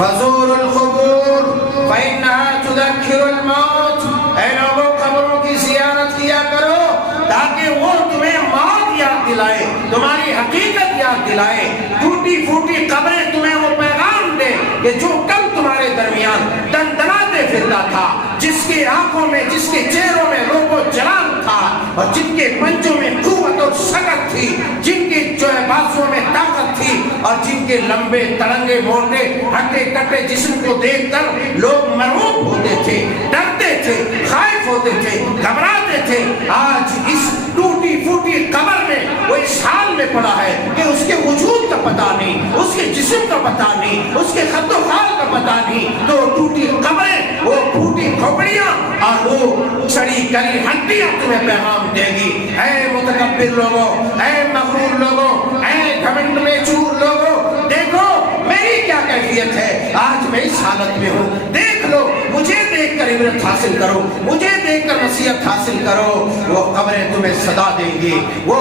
فزوروا القبور فإنها تذكر الموت، اے لوگوں قبروں کی زیارت کیا کرو تاکہ وہ تمہیں موت یاد دلائے، تمہاری حقیقت یاد دلائے۔ ٹوٹی پھوٹی قبریں تمہیں وہ پیغام دے کہ جو کل تمہارے درمیان دندناتے پھرتا تھا، جس کی آنکھوں میں، جس کے چہروں میں روب و جلال تھا، اور جن کے پنجوں میں قوت اور سکت تھی، جن کے جو ہے بازوؤں میں طاقت تھی، اور جن کے لمبے تڑنگے موٹے ہٹے کٹے جسم کو دیکھ کر لوگ مرعوب ہوتے تھے، ڈرتے تھے، خائف ہوتے تھے، گھبراتے تھے، آج اس ٹوٹی پھوٹی قبر میں وہ اس حال میں پڑا ہے کہ اس کے وجود کا پتہ نہیں، اس کے جسم کا پتہ نہیں، اس کے خط و خال کا پتہ نہیں۔ تو ٹوٹی قبریں، وہ پھوٹی کھوپڑیاں اور وہ سڑی گلی ہڈیاں تمہیں پیغام دے گی۔ اے متکبر لوگوں، اے مغرور لوگوں، اے گھمنڈ میں چور لوگوں، دیکھو میری کیا کیفیت ہے، آج میں اس حالت میں ہوں، دیکھ لو، مجھے دیکھ کر عبرت حاصل کرو، مجھے دیکھ کر نصیحت حاصل کرو۔ وہ قبریں تمہیں صدا دیں گی، وہ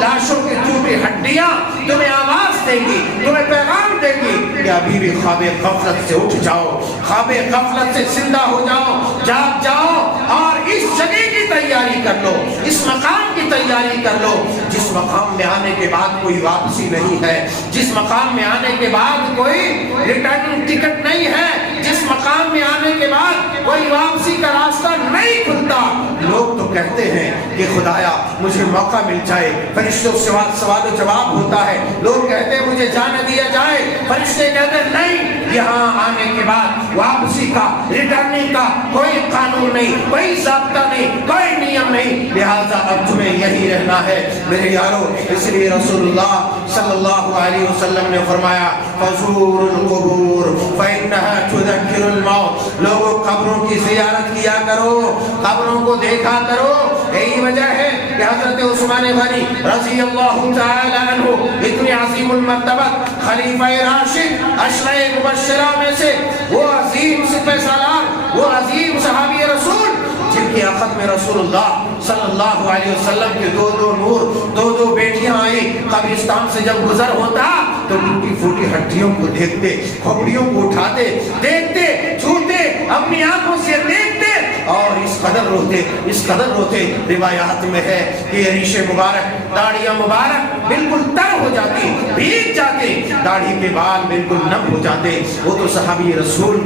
لاشوں کی ٹوٹی ہڈیاں تمہیں آواز دیں گی، تمہیں پیغام دیں گی کہ ابھی بھی خواب غفلت سے اٹھ جاؤ، خواب غفلت سے زندہ ہو جاؤ، جاگ جاؤ اور اس جگہ کی تیاری کر لو، اس مقام کی تیاری کر لو جس مقام میں آنے کے بعد کوئی واپسی نہیں ہے، جس مقام میں آنے کے بعد کوئی ریٹرن ٹکٹ نہیں ہے، جس مقام میں آنے کے بعد کوئی واپسی کا راستہ نہیں کھلتا۔ لوگ تو کہتے ہیں کہ خدایا مجھے موقع مل جائے، فرشتوں سے سوال و جواب ہوتا ہے، لوگ کہتے ہیں مجھے جانے دیا جائے، فرشتے کہتے ہیں نہیں، یہاں آنے کے بعد واپسی کا، ریٹرننگ کا کوئی قانون نہیں، کوئی ضابطہ نہیں، کوئی نیم نہیں، لہذا اب تمہیں یہی رہنا ہے میرے یارو۔ اس لیے رسول اللہ صلی اللہ علیہ وسلم نے فرمایا فزور القبور فإنها تذکر الموت، لوگوں قبروں کی زیارت کیا کرو، قبروں کو دیکھا کرو۔ یہی وجہ ہے کہ حضرت عثمان غنی رضی اللہ تعالی عنہ اتنی عظیم المرتبت خلیفہ راشد عشرہ مبشرہ میں سے وہ عظیم سپہ سالار، وہ عظیم صحابی رسول جن کی عقد میں رسول اللہ صلی اللہ علیہ وسلم کے دو نور، دو بیٹیاں آئی، قبرستان سے جب گزر ہوتا تو ٹوٹی پھوٹی ہڈیوں کو دیکھتے، کھوپڑیوں کو اٹھاتے، دیکھتے، چھوتے، اپنی آنکھوں سے دیکھتے اور اس قدر روتے۔ روایات میں ہے کہ ریش مبارک، داڑیاں مبارک بالکل تر ہو جاتی، بھیگ جاتے، داڑھی کے بال بالکل نم ہو جاتے۔ وہ تو صحابی رسول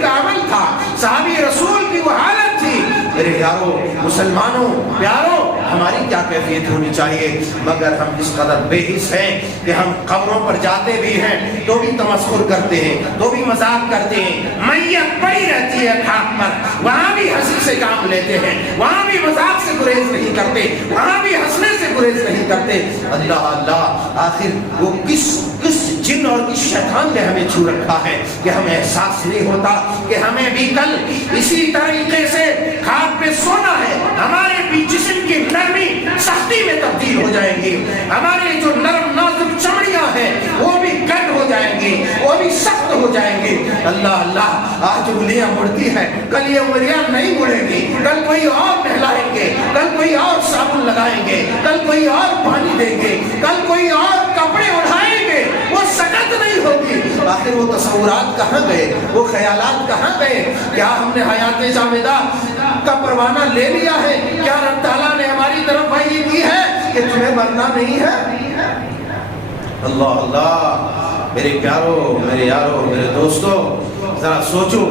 کا عمل تھا، صحابی رسول کی وہ حالت تھی۔ میرے یارو، مسلمانوں پیارو، ہماری کیا کیفیت ہونی چاہیے؟ مگر ہم اس قدر بے حس ہیں کہ ہم قبروں پر جاتے بھی ہیں تو بھی تمسخر کرتے ہیں، تو بھی مذاق کرتے ہیں، میت پڑی رہتی ہے خاک پر، وہاں بھی ہنسی سے کام لیتے ہیں، وہاں بھی مذاق سے گریز نہیں کرتے، وہاں بھی ہنسنے سے گریز نہیں کرتے۔ اللہ اللہ، آخر وہ کس جن اور کس شیطان نے ہمیں چھو رکھا ہے کہ ہمیں احساس نہیں ہوتا کہ ہمیں بھی کل اسی طریقے سے کھاد پہ سونا ہے، ہمارے بھی جسم کی نرمی سختی میں تبدیل ہو جائیں گی، ہمارے جو نرم نازک چمڑیاں ہیں وہ بھی گرم ہو جائیں گی، وہ بھی سخت ہو جائیں گی۔ اللہ اللہ، آج انگلیاں مڑتی ہیں، کل یہ انگلیاں نہیں مڑیں گی، کل کوئی اور نہلائیں گے، کل کوئی اور صابن لگائیں گے، کل کوئی اور پانی دیں گے، کل کوئی اور کپڑے اڑھائیں گے، وہ سکت نہیں ہوگی۔ آخر وہ تصورات کہاں گئے، وہ خیالات کہاں گئے؟ کیا ہم نے حیات جامدہ کا پروانہ لے لیا ہے؟ کیا رب تعالیٰ نے ہماری طرف وحی کی ہے کہ تمہیں مرنا نہیں ہے؟ اللہ اللہ، میرے پیارو، میرے یارو، میرے دوستو، ذرا سوچو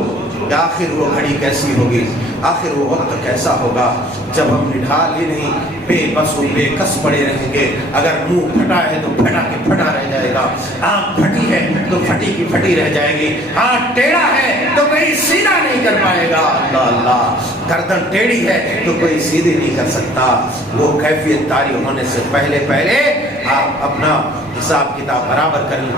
کہ آخر وہ گھڑی کیسی ہوگی، آخر وہ وقت کیسا ہوگا جب ہم نڈھال ہی نہیں، بے بس و بے کس پڑے رہیں گے۔ اگر منہ پھٹا ہے تو پھٹا کے پھٹا رہ جائے گا، آنکھ پھٹی ہے تو پھٹی کی پھٹی رہ جائے گی، ہاتھ ٹیڑھا ہے تو کوئی سیدھا نہیں کر پائے گا۔ اللہ اللہ، گردن ٹیڑھی ہے تو کوئی سیدھی نہیں کر سکتا۔ وہ کیفیت طاری ہونے سے پہلے آپ اپنا حساب کتاب برابر کریں۔